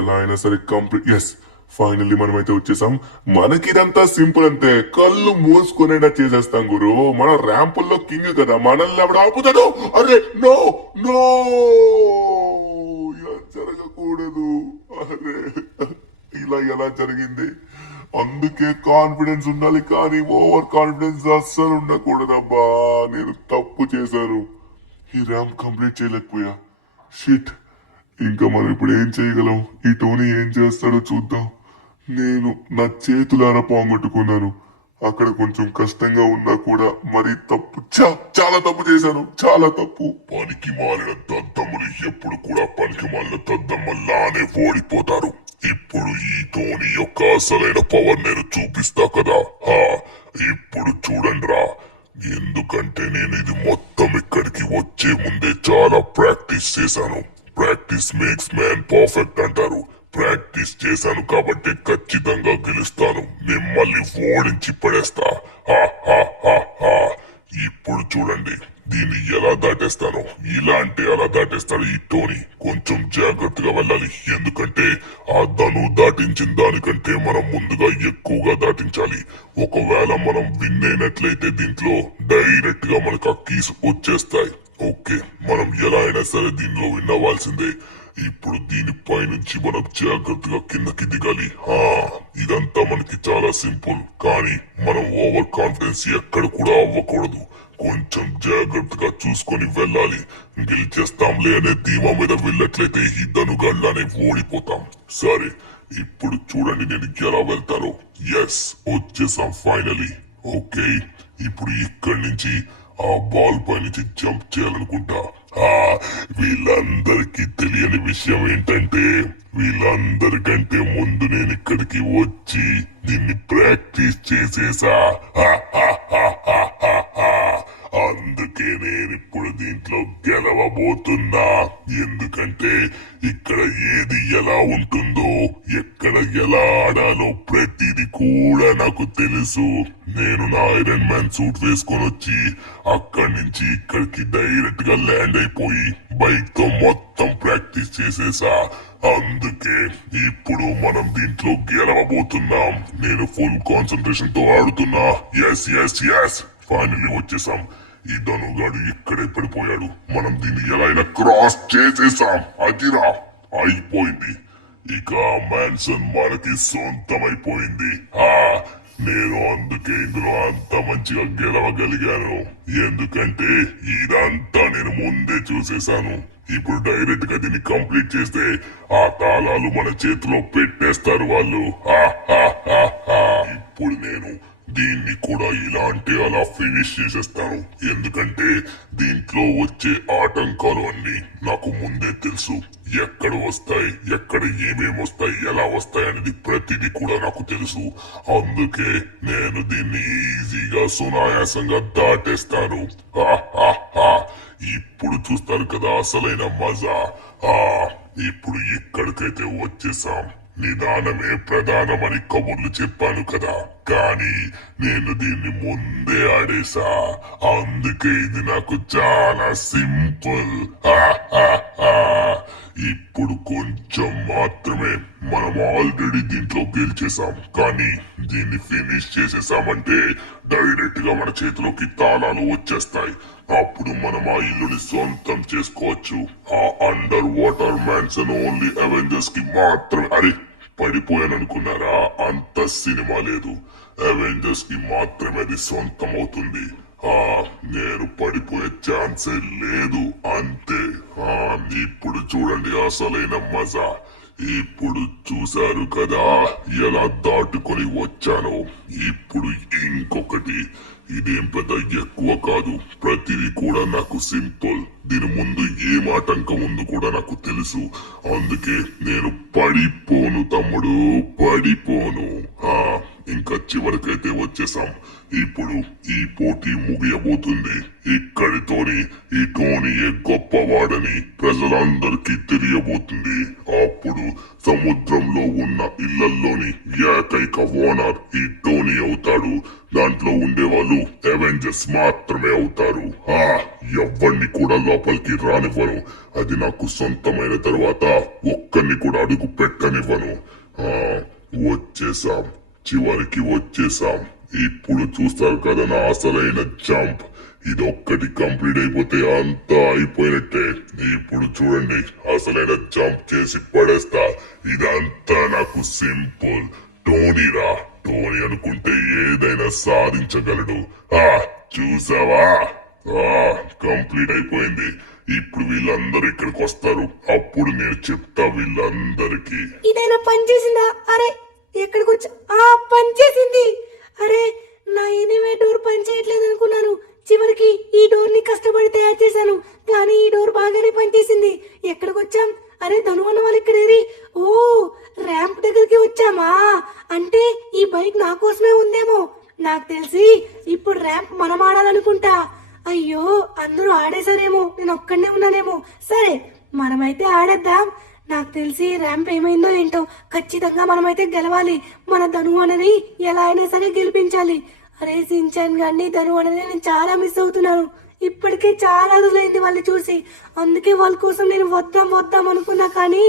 ఎలా అయినా సరే కంప్లీట్. ఎస్, ఫైనల్లీ మనమైతే వచ్చేసాం. మనకి ఇదంతా సింపుల్ అంతే. కళ్ళు మూసుకునేలా చేసేస్తాం గురు. మన ర్యాంపుల్లో కింగ్ కదా, మనల్ని ఎవడు ఆపుతాడు? అరే నో నో, జరగకూడదు. అరే ఇలా ఎలా జరిగింది? అందుకే కాన్ఫిడెన్స్ ఉండాలి, కానీ ఓవర్ కాన్ఫిడెన్స్ అస్సలు ఉండకూడదబ్బా. నేను తప్పు చేశాను. ఈ ర్యాంప్ కంప్లీట్ చేయలేకపోయా. షిట్, ఇంకా మనం ఇప్పుడు ఏం చేయగలం? ఈ టోనీ ఏం చేస్తాడో చూద్దాం. నేను నా చేతులారా పోగొట్టుకున్నాను. అక్కడ కొంచెం కష్టంగా ఉన్నా కూడా మరి తప్పు, చాలా తప్పు చేశాను. చాలా తప్పు. పనికి మాలిన దద్దమ్మలు ఎప్పుడు కూడా పనికి మాలిన దద్దమ్మల్లానే ఓడిపోతారు. ఇప్పుడు ఈ టోనీ యొక్క అసలైన పవర్ నేను చూపిస్తా కదా. ఇప్పుడు చూడండి రా. ఎందుకంటే నేను ఇది మొత్తం ఇక్కడికి వచ్చే ముందే చాలా ప్రాక్టీస్ చేశాను. ప్రాక్టీస్ మేక్స్ మ్యాన్ పర్ఫెక్ట్ అంటారు. ప్రాక్టీస్ చేశాను కాబట్టి ఖచ్చితంగా గెలుస్తాను. మిమ్మల్ని ఓడించి పడేస్తా. ఇప్పుడు చూడండి దీన్ని ఎలా దాటేస్తాను. ఇలా అంటే అలా దాటేస్తాడు ఈ టోనీ. కొంచెం జాగ్రత్తగా వెళ్ళాలి, ఎందుకంటే ఆ ధను దాటించిన దానికంటే మనం ముందుగా ఎక్కువగా దాటించాలి. ఒకవేళ మనం విన్ అయినట్లయితే దీంట్లో డైరెక్ట్ గా మనకు ఆ కీస్ వచ్చేస్తాయి. ఓకే, మనం ఎలా అయినా సరే దీనిలో విన్ అవ్వాల్సిందే. ఇప్పుడు దీనిపై నుంచి మనం జాగ్రత్తగా కిందకి దిగాలి. ఇదంతా మనకి చాలా సింపుల్, కానీ మనం ఓవర్ కాన్ఫిడెన్స్ ఎక్కడ కూడా అవ్వకూడదు. కొంచెం జాగ్రత్తగా చూసుకొని వెళ్ళాలి. గెలిచేస్తాంలే అనే ధీమా మీద వెళ్ళట్లయితే ఈ ధనుగాళ్ళనే ఓడిపోతాం. సరే, ఇప్పుడు చూడండి నేను ఎలా వెళ్తాను. ఎస్, వచ్చేసాం ఫైనలీ. ఓకే, ఇప్పుడు ఇక్కడి నుంచి ఆ బాల్ పై నుంచి జంప్ చేయాలనుకుంటా. వీళ్ళందరికీ తెలియని విషయం ఏంటంటే వీళ్ళందరికంటే ముందు నేను ఇక్కడికి వచ్చి దీన్ని ప్రాక్టీస్ చేసేసా అందుకే నేను ఇప్పుడు దీంట్లో గెలవబోతున్నా ఎందుకంటే ఇక్కడ ఏది ఎలా ఉంటుందో ఎక్కడ ఎలా ఆడాలో ప్రతిది కూడా నాకు తెలుసు నేను నా ఐరన్ మ్యాన్ సూట్ వేసుకొని వచ్చి అక్కడి నుంచి ఇక్కడికి డైరెక్ట్ గా ల్యాండ్ అయిపోయి బైక్ తో మొత్తం ప్రాక్టీస్ చేసేసా అందుకే ఇప్పుడు మనం దీంట్లో గెలవబోతున్నాం నేను ఫుల్ కాన్సన్ట్రేషన్ తో ఆడుతున్నా ఎస్ ఫైనల్లీ వచ్చేసాం ఈ ధనుగాడు ఇక్కడే పడిపోయాడు మనం దీన్ని ఎలా అయినా క్రాస్ చేసేసాం అదిరా అయిపోయింది ఇక మ్యాన్సన్ మనకి సొంతమైపోయింది నేను అందుకే ఇందులో అంత మంచిగా గెలవగలిగాను ఎందుకంటే ఇదంతా నేను ముందే చూసేశాను ఇప్పుడు డైరెక్ట్ గా దీన్ని కంప్లీట్ చేస్తే ఆ తాళాలు మన చేతిలో పెట్టేస్తారు వాళ్ళు ఇప్పుడు నేను దీన్ని కూడా ఇలా అంటే అలా ఫినిష్ చేసేస్తాను ఎందుకంటే దీంట్లో వచ్చే ఆటంకాలు అన్ని నాకు ముందే తెలుసు ఎక్కడ వస్తాయి ఎక్కడ ఏమేమి వస్తాయి ఎలా వస్తాయి అనేది ప్రతిదీ కూడా నాకు తెలుసు అందుకే నేను దీన్ని ఈజీగా సునాయాసంగా దాటేస్తాను ఇప్పుడు చూస్తారు కదా అసలైన మజా ఇప్పుడు ఇక్కడికైతే వచ్చేసాం నిదానమే ప్రధానమని కబుర్లు చెప్పాను కదా కానీ నేను దీన్ని ముందే ఆడేసా అందుకే ఇది నాకు చాలా సింపుల్ ఇప్పుడు కొంచెం మాత్రమే మనం ఆల్రెడీ దీంట్లో గెలిచేసాం కానీ దీన్ని ఫినిష్ చేసేసామంటే డైరెక్ట్ గా మన చేతిలోకి తాళాలు వచ్చేస్తాయి అప్పుడు మనం ఆ ఇల్లుని సొంతం చేసుకోవచ్చు ఆ under water mansion only Avengers కి మాత్రమే అరే పడిపోయాననుకున్నారా అంత సినిమా లేదు అవెంజర్స్ కి మాత్రమే అది సొంతం అవుతుంది నేను పడిపోయే ఛాన్సే లేదు అంతే ఇప్పుడు చూడండి అసలైన మజా ఇప్పుడు చూశారు కదా ఎలా దాటుకొని వచ్చానో ఇప్పుడు ఇంకొకటి ఇదేం పెద్ద ఎక్కువ కాదు ప్రతిదీ కూడా నాకు సింపుల్ దీని ముందు ఏం ఆటంకం ఉందో కూడా నాకు తెలుసు అందుకే నేను పడిపోను తమ్ముడు పడిపోను ఇంకా చివరికైతే వచ్చేసాం ఇప్పుడు ఈ పోటీ ముగియబోతుంది ఇక్కడితోని ఈ టోనీయే గొప్పవాడని ప్రజలందరికీ తెలియబోతుంది అప్పుడు సముద్రంలో ఉన్న ఇళ్లల్లోని ఏకైక ఓనర్ ఈ టోనీ అవుతాడు దాంట్లో ఉండేవాళ్ళు అవెంజర్స్ మాత్రమే అవుతారు ఎవరిని కూడా లోపలికి రానివ్వను అది నాకు సొంతమైన తర్వాత ఒక్కరిని కూడా అడుగు పెట్టనివ్వను వచ్చేసాం చివరికి వచ్చేసాం ఇప్పుడు చూస్తారు కదా నా అసలైన జంప్ ఇదొక్కటి కంప్లీట్ అయిపోతే అంతా అయిపోయినట్టే ఇప్పుడు చూడండి అసలైన జంప్ చేసి పడేస్తా ఇదంతా నాకు సింపుల్ టోనీరా టోనీ అనుకుంటే ఏదైనా సాధించగలడు చూసావా కంప్లీట్ అయిపోయింది ఇప్పుడు వీళ్ళందరూ ఇక్కడికి వస్తారు అప్పుడు నేను చెప్తా వీళ్ళందరికీ ఇదైనా పని చేసిందా అరే ఎక్కడికి వచ్చా పని చేసింది అరే నా ఎనివే డోర్ పని చేయట్లేదు అనుకున్నాను చివరికి ఈ డోర్ ని కష్టపడి తయారు చేశాను కానీ ఈ డోర్ బాగానే పనిచేసింది ఎక్కడికి వచ్చాం అరే ధనువన్న వాళ్ళు ఇక్కడ ర్యాంప్ దగ్గరికి వచ్చామా అంటే ఈ బైక్ నా కోసమే ఉందేమో నాకు తెలిసి ఇప్పుడు ర్యాంప్ మనం ఆడాలనుకుంటా అయ్యో అందరూ ఆడేశారేమో నేను ఒక్కడనే ఉన్నానేమో సరే మనమైతే ఆడేద్దాం నాకు తెలిసి ర్యాంప్ ఏమైందో ఏంటో ఖచ్చితంగా మనమైతే గెలవాలి మన ధను అనేది ఎలా అయినా సరే గెలిపించాలి అరే సించాన్ గాని ధను అనేది నేను చాలా మిస్ అవుతున్నాను ఇప్పటికే చాలా రోజులైంది వాళ్ళు చూసి అందుకే వాళ్ళ కోసం నేను వద్దాం అనుకున్నా కానీ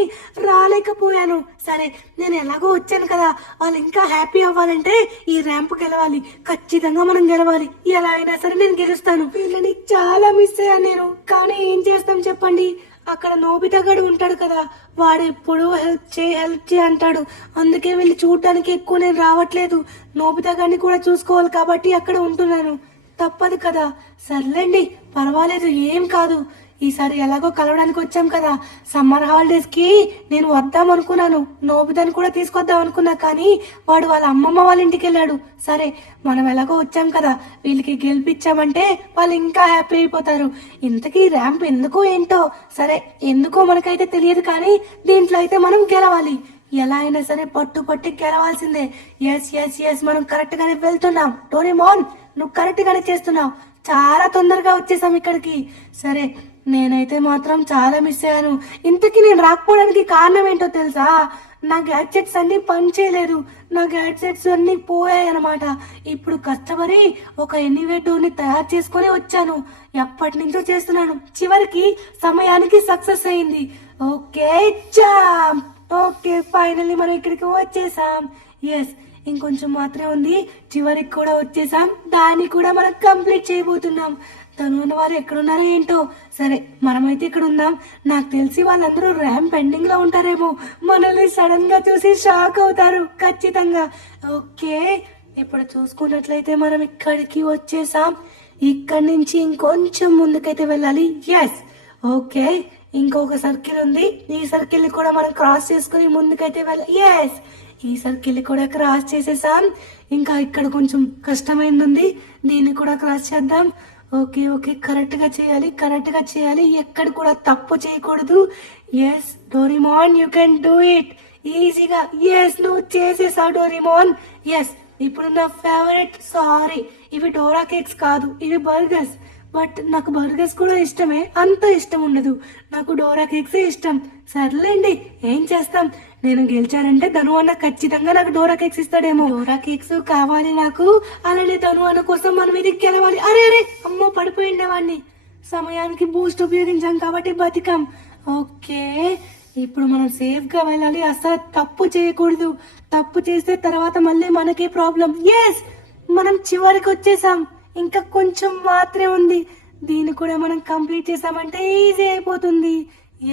రాలేకపోయాను సరే నేను ఎలాగో వచ్చాను కదా వాళ్ళు ఇంకా హ్యాపీ అవ్వాలంటే ఈ ర్యాంప్ గెలవాలి ఖచ్చితంగా మనం గెలవాలి ఎలా అయినా సరే నేను గెలుస్తాను వీళ్ళని చాలా మిస్ అయ్యాను నేను కానీ ఏం చేస్తాం చెప్పండి అక్కడ నోబితా గడు ఉంటాడు కదా వాడు ఎప్పుడు హెల్ప్ చేయి అంటాడు అందుకే వీళ్ళు చూడటానికి ఎక్కువ నేను రావట్లేదు నోబితా గడిని కూడా చూసుకోవాలి కాబట్టి అక్కడ ఉంటున్నాను తప్పదు కదా సర్లేండి పర్వాలేదు ఏం కాదు ఈసారి ఎలాగో కలవడానికి వచ్చాం కదా, సమ్మర్ హాలిడేస్ కి నేను వద్దాం అనుకున్నాను, నోబితని కూడా తీసుకొద్దాం అనుకున్నా, కానీ వాడు వాళ్ళ అమ్మమ్మ వాళ్ళ ఇంటికి వెళ్ళాడు. సరే మనం ఎలాగో వచ్చాం కదా, వీళ్ళకి గెలిపించామంటే వాళ్ళు ఇంకా హ్యాపీ అయిపోతారు. ఇంతకీ ర్యాంప్ ఎందుకో ఏంటో, సరే ఎందుకో మనకైతే తెలియదు, కానీ దీంట్లో అయితే మనం గెలవాలి. ఎలా అయినా సరే పట్టి గెలవాల్సిందే. ఎస్ ఎస్ ఎస్ మనం కరెక్ట్ గానే వెళ్తున్నాం. డోరేమోన్ నువ్వు కరెక్ట్ గానే చేస్తున్నావు, చాలా తొందరగా వచ్చేసాం ఇక్కడికి. సరే నేనైతే మాత్రం చాలా మిస్ అయ్యాను. ఇంతకీ నేను రాకపోవడానికి కారణం ఏంటో తెలుసా? నా గ్యాడ్జెట్స్ అన్ని పని చేయలేదు, నా గ్యాడ్జెట్స్ అన్ని పోయాయి అనమాట. ఇప్పుడు కష్టపడి ఒక ఎనివేటర్ ని తయారు చేసుకొని వచ్చాను, ఎప్పటి నుంచో చేస్తున్నాను. చివరికి సమయానికి సక్సెస్ అయింది. ఓకే జామ్, ఓకే ఫైనల్లీ మనం ఇక్కడికి వచ్చేసాం. ఎస్ ఇంకొంచెం మాత్రమే ఉంది, చివరికి కూడా వచ్చేసాం. దాన్ని కూడా మనం కంప్లీట్ చేయబోతున్నాం. తను ఉన్న వారు ఎక్కడున్నారో ఏంటో. సరే మనమైతే ఇక్కడ ఉందాం. నాకు తెలిసి వాళ్ళందరూ ర్యాంప్ ఎండింగ్ లో ఉంటారేమో, మనల్ని సడన్ గా చూసి షాక్ అవుతారు ఖచ్చితంగా. ఓకే ఇప్పుడు చూసుకున్నట్లయితే మనం ఇక్కడికి వచ్చేసాం. ఇక్కడి నుంచి ఇంకొంచెం ముందుకైతే వెళ్ళాలి. ఎస్ ఓకే ఇంకొక సర్కిల్ ఉంది, ఈ సర్కిల్ ని కూడా మనం క్రాస్ చేసుకుని ముందుకైతే వెళ్ళాలి. ఎస్ ఈ సర్కిల్ కూడా క్రాస్ చేసేసాం. ఇంకా ఇక్కడ కొంచెం కష్టమైంది ఉంది, దీన్ని కూడా క్రాస్ చేద్దాం. ఓకే ఓకే కరెక్ట్ గా చేయాలి, కరెక్ట్ గా చేయాలి, ఎక్కడ కూడా తప్పు చేయకూడదు. Yes Doraemon you can do it ఈజీగా. ఎస్ నువ్వు చేసేసావు డోరేమోన్. ఎస్ ఇప్పుడు నా ఫేవరెట్, సారీ ఇవి డోరా కేక్స్ కాదు, ఇవి బర్గర్స్. బట్ నాకు బర్గర్స్ కూడా ఇష్టమే, అంత ఇష్టం ఉండదు, నాకు డోరా కేక్స్ ఇష్టం. సర్లేండి ఏం చేస్తాం, నేను గెలిచానంటే ధను అన్న ఖచ్చితంగా నాకు డోరా కేక్స్ ఇస్తాడేమో. డోరా కేక్స్ కావాలి నాకు, అలానే ధను అన్న కోసం మనం ఇది గెలవాలి. అరే అరే అమ్మో పడిపోయిండేవాడిని, సమయానికి బూస్ట్ ఉపయోగించాం కాబట్టి బతికాం. ఓకే ఇప్పుడు మనం సేఫ్ గా వెళ్ళాలి, అసలు తప్పు చేయకూడదు, తప్పు చేస్తే తర్వాత మళ్ళీ మనకే ప్రాబ్లం. ఎస్ మనం చివరికి వచ్చేసాం, ఇంకా కొంచెం మాత్రమే ఉంది, దీన్ని కూడా మనం కంప్లీట్ చేసామంటే ఈజీ అయిపోతుంది.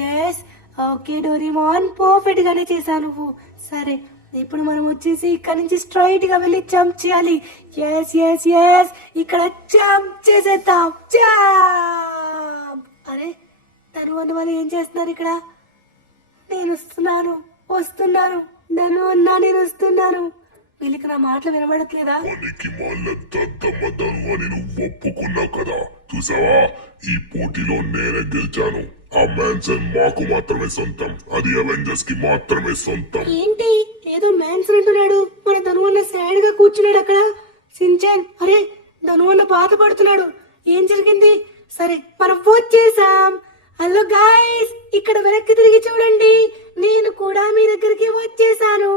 ఎస్ ఓకే డోరేమోన్ పర్ఫెక్ట్ గానే చేశాను నువ్వు. సరే ఇప్పుడు మనం వచ్చేసి ఇక్కడ నుంచి స్ట్రైట్ గా వెళ్ళి జంప్ చేయాలి. ఎస్ ఎస్ ఎస్ ఇక్కడ జంప్ చేసేద్దాం. జంప్. అరే తను అన్న వాళ్ళు ఏం చేస్తున్నారు ఇక్కడ? నేను వస్తున్నాను ధను అన్నా, నేను వస్తున్నాను. వీళ్ళకి నా మాటలు వినబడట్లేదా? మనకి దద్దమ్మదను అని నువ్వు ఒప్పుకున్నా కదా, చూసావా ఈ పోటీలో నేనే గెలిచాను. ఆ మ్యాన్సన్ మాకు మాత్రమే సొంతం, అది అవెంజర్స్ కి మాత్రమే సొంతం. ఏంటి ఏదో మ్యాన్సన్ అంటున్నాడు, మన ధను అన్న సాడ్ గా కూర్చున్నాడు అక్కడ. సించాన్ అరే ధను అన్న బాధపడుతున్నాడు, ఏం జరిగింది? సరే మనం వచ్చేసాం. హలో గాయ్స్ ఇక్కడ వెనక్కి తిరిగి చూడండి, నేను కూడా మీ దగ్గరికి వచ్చేసాను.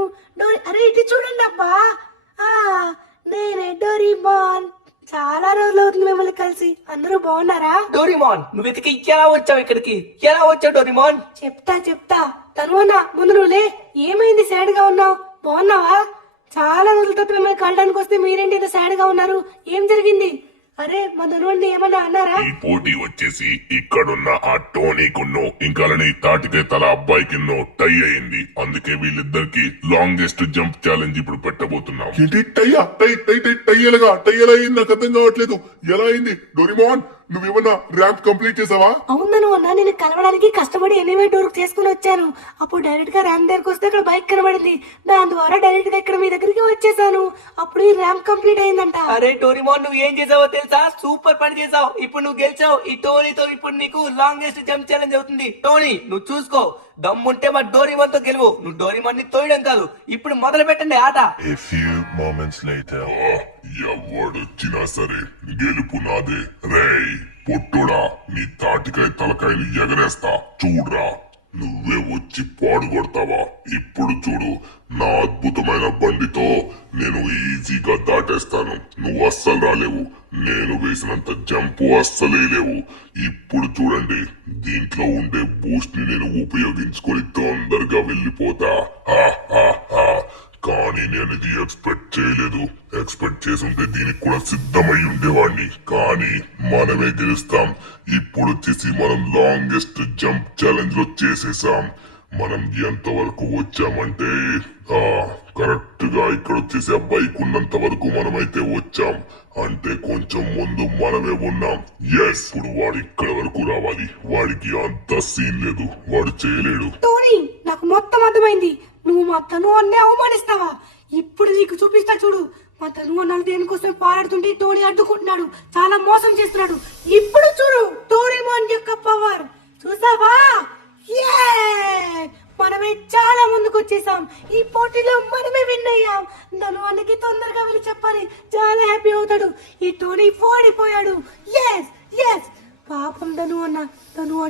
అరే ఇటు చూడండి అబ్బా, నేనే డోరేమోన్. చాలా రోజులు అవుతుంది మిమ్మల్ని కలిసి, అందరూ బాగున్నారా? డోరేమోన్ నువ్వు వెతికి ఎలా వచ్చావు ఇక్కడికి, ఎలా వచ్చావు డోరేమోన్? చెప్తా తను అన్న ముందు నువ్వులే, ఏమైంది సాడ్ గా ఉన్నావు? బాగున్నావా? చాలా రోజుల తర్వాత మిమ్మల్ని కలడానికి వస్తే మీరేంటి ఇంత సాడ్ గా ఉన్నారు, ఏం జరిగింది? అరే మా ధనువుని ఏమన్నా అన్నారా? ఈ పోటీ వచ్చేసి ఇక్కడున్న ఆ టోనీకున్నో ఇంకా తాటికే తల అబ్బాయికిన్నో టై అయింది, అందుకే వీళ్ళిద్దరికి లాంగెస్ట్ జంప్ ఛాలెంజ్ ఇప్పుడు పెట్టబోతున్నాం. ఏంటి టైయా? టై ఎలాగా? టై ఎలా అయింది నాకు అర్థం కావట్లేదు, ఎలా అయింది? డోరేమోన్ నువ్వేమన్నా ర్యాంప్ కంప్లీట్ చేసావా? అవును అన్న, నేను కలవడానికి కష్టపడి ఎనివే డోర్ చేసుకుని వచ్చాను. అప్పుడు డైరెక్ట్ గా ర్యాంప్ దగ్గరకు వస్తే అక్కడ బైక్ కనబడింది, దాని ద్వారా డైరెక్ట్ గా ఇక్కడ మీ దగ్గరికి వచ్చేసాను. అప్పుడు ఈ ర్యాంప్ కంప్లీట్ అయిందంట. అరే డోరేమోన్ నువ్వు ఏం చేసావో తెలుసా? సూపర్ పని చేసావు, ఇప్పుడు నువ్వు గెలిచావు. ఈ టోనీతో ఇప్పుడు నీకు లాంగెస్ట్ జంప్ ఛాలెంజ్ అవుతుంది. టోనీ నువ్వు చూసుకో, దమ్ముంటే మా డోరేమోన్ తో గెలువు. నువ్వు డోరేమోన్ ని తోయడం కాదు, ఇప్పుడు మొదలు పెట్టండి ఆట. A few moments later. ఎవడొచ్చినా సరే గెలుపు నాదే. రేయ్ పొట్టుడా, నీ తాటికాయ తలకాయలు ఎగరేస్తా చూడ్రా. నువ్వే వచ్చి పాడుకొడతావా? ఇప్పుడు చూడు, నా అద్భుతమైన బండితో నేను ఈజీగా దాటేస్తాను, నువ్వు అస్సలు రాలేవు. నేను వేసినంత జంపు అస్సలే లేవు. ఇప్పుడు చూడండి, దీంట్లో ఉండే బూస్ట్ ని నేను ఉపయోగించుకొని తొందరగా వెళ్ళిపోతా. కానీ నేను ఇది ఎక్స్పెక్ట్ చేయలేదు. ఎక్స్పెక్ట్ చేసుంటే దీనికి కూడా సిద్ధమై ఉండేవాడిని, కానీ మనమే గెలుస్తాం. ఇప్పుడు వచ్చేసి మనం లాంగెస్ట్ జంప్ ఛాలెంజ్ లో చేసేసాం. మనం ఎంతవరకు వచ్చామంటే కరెక్ట్ గా ఇక్కడ వచ్చేసి ఆ బైక్ ఉన్నంత వరకు మనమైతే వచ్చాం. అంటే కొంచెం ముందు మనమే ఉన్నాం. ఎస్, ఇప్పుడు వాడు ఇక్కడ వరకు రావాలి. వాడికి అంత సీన్ లేదు, వాడు చేయలేడు. టోనీ, నాకు మొత్తం అర్థమైంది. నువ్వు మా తను అన్నే అవమానిస్తావా? ఇప్పుడు నీకు చూపిస్తా చూడు. మా తను అన్నాడు దేనికోసం పారాడుతుంటే టోనీ అడ్డుకుంటున్నాడు, చాలా మోసం చేస్తున్నాడు. ఇప్పుడు చూడు టోనీ మోన్ యొక్క పవర్ చూసావా? మనమే చాలా ముందుకు వచ్చేసాం. ఈ పోటీలో మనమే విన్ అయ్యాం. నన్ను అన్నకి తొందరగా వెళ్ళి చెప్పాలి, చాలా హ్యాపీ అవుతాడు. ఈ టోనీ ఓడిపోయాడు. ఎస్ ఎస్, పాపం ధను అన్న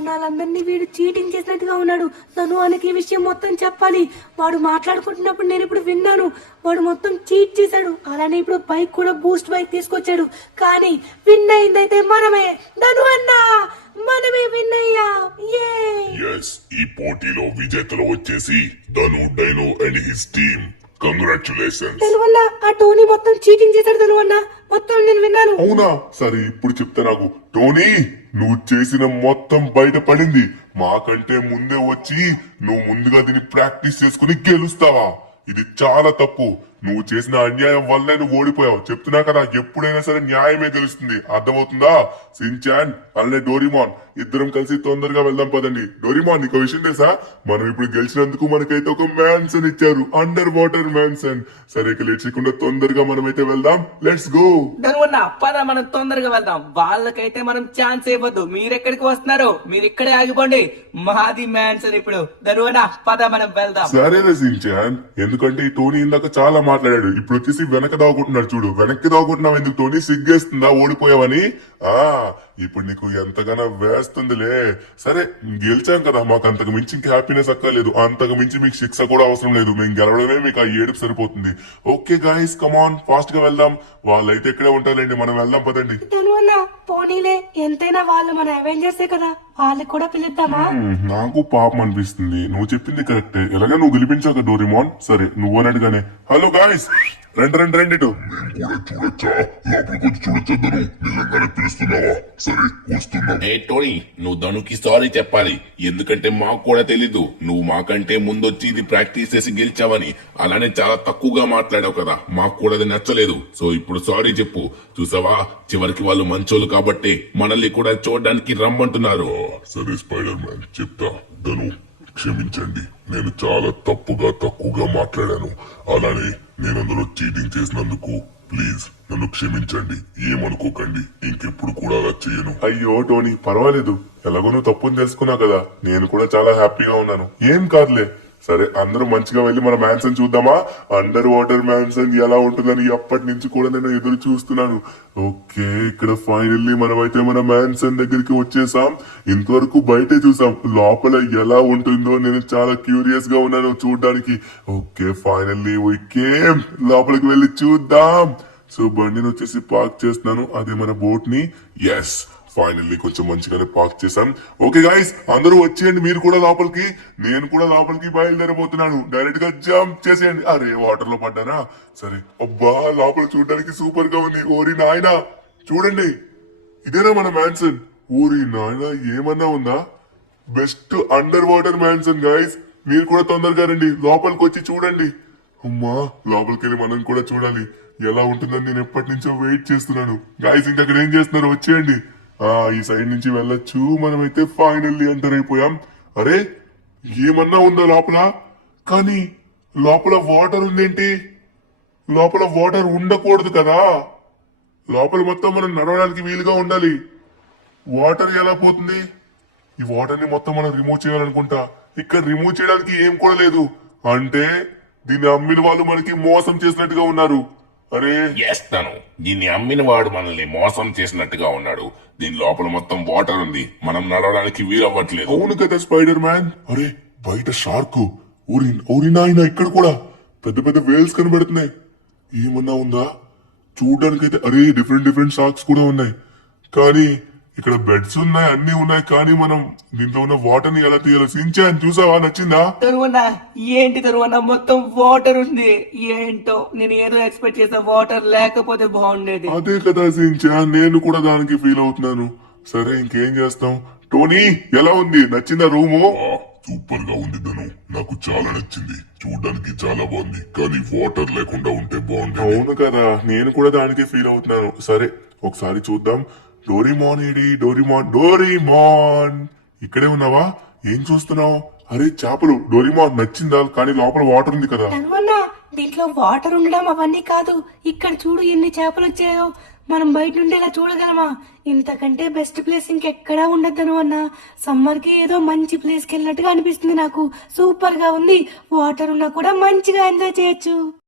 వాళ్ళందరినీ వీడు చీటింగ్ చేసినట్టుగా ఉన్నాడు. ధను అన్నకి ఈ విషయం మొత్తం చెప్పాలి. వాడు మాట్లాడుకుంటున్నప్పుడు నేను ఇప్పుడు విన్నాను, వాడు మొత్తం చీట్ చేశాడు. అలానే ఇప్పుడు బైక్ కూడా బూస్ట్ బైక్ తీసుకొచ్చాడు. కానీ విన్ అయిందైతే మనమే. ధను అన్న, మనమే విన్ అయ్యాం. ఎస్, ఈ పోటీలో విజేతలు వచ్చేసి Dhanu, Dino and his team. Congratulations. Dhanu అన్న, ఆ టోనీ మొత్తం చీటింగ్ చేశాడు. ధను అన్న, మొత్తం నేను విన్నాను. అవునా? సరే, ఇప్పుడు చెప్తా నాకు. టోనీ, నువ్వు చేసిన మొత్తం బయట పడింది. మాకంటే ముందే వచ్చి నువ్వు ముందుగా దీన్ని ప్రాక్టీస్ చేసుకుని గెలుస్తావా? ఇది చాలా తప్పు. నువ్వు చేసిన అన్యాయం వల్లే నువ్వు ఓడిపోయావు. చెప్తున్నా కదా, ఎప్పుడైనా సరే న్యాయమే గెలుస్తుంది. అర్థమవుతుందా? సించాన్ అలానే డోరీమాన్ ఇద్దరం కలిసి తొందరగా వెళ్దాం పదండి. డోరీమాన్, నీకు విషయం తెలుసా? మనం ఇప్పుడు గెలిచినందుకు మనకైతే ఒక మ్యాన్సన్ ఇచ్చారు, అండర్ వాటర్ మ్యాన్సన్. సరే, ఇక లేట్ చేయకుండా తొందరగా మనమైతే వెళ్దాం. Let's go. ధనువన్న, పద మనం తొందరగా వెళ్దాం. వాళ్ళకైతే మనం ఛాన్స్ ఇవ్వద్దు. మీరెక్కడికి వస్తున్నారు? మీరు ఇక్కడే ఆగిపోండి. మాది మ్యాన్సన్ ఇప్పుడు. ధనువన్న, పద మనం వెళ్దాం. సరే సించాన్, ఎందుకంటే ఈ టోనీ ఇందాక చాలా మాట్లాడాడు. ఇప్పుడు వచ్చేసి వెనక దాగుకుంటున్నాడు. చూడు, వెనక్కి దాగుకుంటున్నావు ఎందుకు టోనీ? సిగ్గేస్తుందా ఓడిపోయావని? ఇప్పుడు నీకు ఎంతగానో వేస్తుందిలే. సరే, గెలిచాం కదా, మాకు అంతకు మించి ఇంక హ్యాపీనెస్ అక్కర్లేదు. అంతకు మించి మీకు శిక్ష కూడా అవసరం లేదు. మేము గెలవడమే మీకు ఆ ఏడుపు సరిపోతుంది. ఓకే గైస్, కమాన్, ఫాస్ట్ గా వెళ్దాం. వాళ్ళైతే ఇక్కడే ఉంటారండి, మనం వెళ్దాం పదండి. ధను అన్న, పోనీలే, ఎంతైనా వాళ్ళు మన అవెంజర్సే కదా, వాళ్ళకి కూడా పిలుద్దామా? నాకు పాపం అనిపిస్తుంది. నువ్వు చెప్పింది కరెక్టే. ఎలాగా నువ్వు గెలిపించాక డోరీమాన్. సరే, నువ్వు అన్నట్టుగానే. హలో గాయస్, రండి రండి రండి ఇటు. ఏ టోనీ, నువ్వు ధనుకి సారీ చెప్పాలి. ఎందుకంటే మాకు కూడా తెలీదు నువ్వు మాకంటే ముందొచ్చి ఇది ప్రాక్టీస్ చేసి గెలిచావని. అలానే చాలా తక్కువగా మాట్లాడావు కదా, మాకు కూడా అది నచ్చలేదు. సో ఇప్పుడు సారీ చెప్పు. చూసావా, చివరికి వాళ్ళు మంచోళ్ళు కాబట్టి మనల్ని కూడా చూడడానికి రమ్మంటున్నారు. సరే స్పైడర్ మ్యాన్, చెప్తా. ధను, క్షమించండి, నేను చాలా తక్కువగా మాట్లాడాను. అలానే నేను అందులో చీటింగ్ చేసినందుకు ప్లీజ్ నన్ను క్షమించండి. ఏమనుకోకండి, ఇంకెప్పుడు కూడా అలా చేయను. అయ్యో టోనీ, పర్వాలేదు. ఎలాగో నువ్వు తప్పుని తెలుసుకున్నావు కదా, నేను కూడా చాలా హ్యాపీగా ఉన్నాను. ఏం కాదులే. సరే, అందరూ మంచిగా వెళ్ళి మన మ్యాన్సన్ చూద్దామా? అండర్ వాటర్ మ్యాన్సన్ ఎలా ఉంటుందని ఎప్పటి నుంచి కూడా నేను ఎదురు చూస్తున్నాను. ఓకే, ఇక్కడ ఫైనల్లీ మనమైతే మన మ్యాన్సన్ దగ్గరికి వచ్చేసాం. ఇంతవరకు బయటే చూసాం, లోపల ఎలా ఉంటుందో నేను చాలా క్యూరియస్ గా ఉన్నాను చూడడానికి. ఓకే, ఫైనల్లీ ఓకే, లోపలికి వెళ్ళి చూద్దాం. సో బండిని వచ్చేసి పార్క్ చేస్తున్నాను, అదే మన బోట్ ని. ఎస్, ఫైనల్లీ కొంచెం మంచిగానే పార్క్ చేశాం. ఓకే గైస్, అందరూ వచ్చేయండి మీరు కూడా లోపలికి. నేను కూడా లోపలికి బయలుదేరబోతున్నాను. డైరెక్ట్ గా జంప్ చేసేయండి. అరే, వాటర్ లో పడ్డానా? సరే, అబ్బా, లోపల చూడడానికి సూపర్ గా ఉంది. ఓరి నాయనా, చూడండి, ఇదేనా మన మ్యాన్సన్? ఓరి నాయనా, ఏమన్నా ఉందా? Best under water mansion guys. మీరు కూడా తొందరగా రండి, లోపలికి వచ్చి చూడండి. అమ్మా, లోపలికి వెళ్ళి మనం కూడా చూడాలి ఎలా ఉంటుందని నేను ఎప్పటి నుంచో వెయిట్ చేస్తున్నాను. గైస్, ఇంకా అక్కడ ఏం చేస్తున్నారు? వచ్చేయండి. ఈ సైడ్ నుంచి వెళ్ళొచ్చు. మనమైతే ఫైనల్లీ ఎంటర్ అయిపోయాం. అరే, ఏమన్నా ఉందా లోపల? కానీ లోపల వాటర్ ఉందేంటి? లోపల వాటర్ ఉండకూడదు కదా. లోపల మొత్తం మనం నడవడానికి వీలుగా ఉండాలి. వాటర్ ఎలా పోతుంది? ఈ వాటర్ ని మొత్తం మనం రిమూవ్ చేయాలనుకుంటా. ఇక్కడ రిమూవ్ చేయడానికి ఏం కూడా లేదు. అంటే దీన్ని అమ్మిన వాళ్ళు మనకి మోసం చేసినట్టుగా ఉన్నారు. అరే, చేస్తాను, దీన్ని అమ్మిన వాడు మనల్ని మోసం చేసినట్టుగా ఉన్నాడు. దీని లోపల మొత్తం వాటర్ ఉంది, మనం నడవడానికి వీలవ్వట్లేదు. అవును కదా స్పైడర్ మ్యాన్. అరే, బయట షార్క్. ఊరి నాయన, ఇక్కడ కూడా పెద్ద పెద్ద వేల్స్ కనబడుతున్నాయి. ఏమన్నా ఉందా? చూడడానికైతే అరే, డిఫరెంట్ షార్క్స్ కూడా ఉన్నాయి. కానీ ఇక్కడ బెడ్స్ ఉన్నాయి, అన్ని ఉన్నాయి. కానీ మనం దీంట్లో ఉన్న వాటర్ ని ఎలా తీయాలో? సించాన్, చూసావా? నచ్చిందా? తరువన్న, ఏంటి తరువన్న, మొత్తం వాటర్ ఉంది. ఏంటో, నేను ఏదో ఎక్స్పెక్ట్ చేసా, వాటర్ లేకపోతే బాగుండేది. అదే కదా సించాన్, నేను కూడా దానికి ఫీల్ అవుతున్నాను. సరే, ఇంకేం చేస్తాం? టోనీ, ఎలా ఉంది? నచ్చిందా రూము? సూపర్ గా ఉంది ధను, నాకు చాలా నచ్చింది. చూడడానికి చాలా బాగుంది, కానీ వాటర్ లేకుండా ఉంటే బాగుంది. అవును కదా, నేను కూడా దానికి ఫీల్ అవుతున్నాను. సరే ఒకసారి చూద్దాం. డోరీమాన్ ఏడి? డోరీమాన్, డోరీమాన్ ఇక్కడే ఉన్నావా? ఏం చూస్తున్నావు? అరే చేపలు. డోరీమాన్ నచ్చిందా? కానీ లోపల వాటర్ ఉంది కదా. ధనువన్న దీంట్లో వాటర్ ఉండడం అవన్నీ కాదు, ఇక్కడ చూడు ఎన్ని చేపలు వచ్చాయో. మనం బయట నుండి ఇలా చూడగలమా? ఇంతకంటే బెస్ట్ ప్లేస్ ఇంకెక్కడా ఉండదు ధనువన్న. సమ్మర్ కి ఏదో మంచి ప్లేస్ కి వెళ్ళినట్టుగా అనిపిస్తుంది నాకు. సూపర్ గా ఉంది, వాటర్ ఉన్నా కూడా మంచిగా ఎంజాయ్ చేయొచ్చు.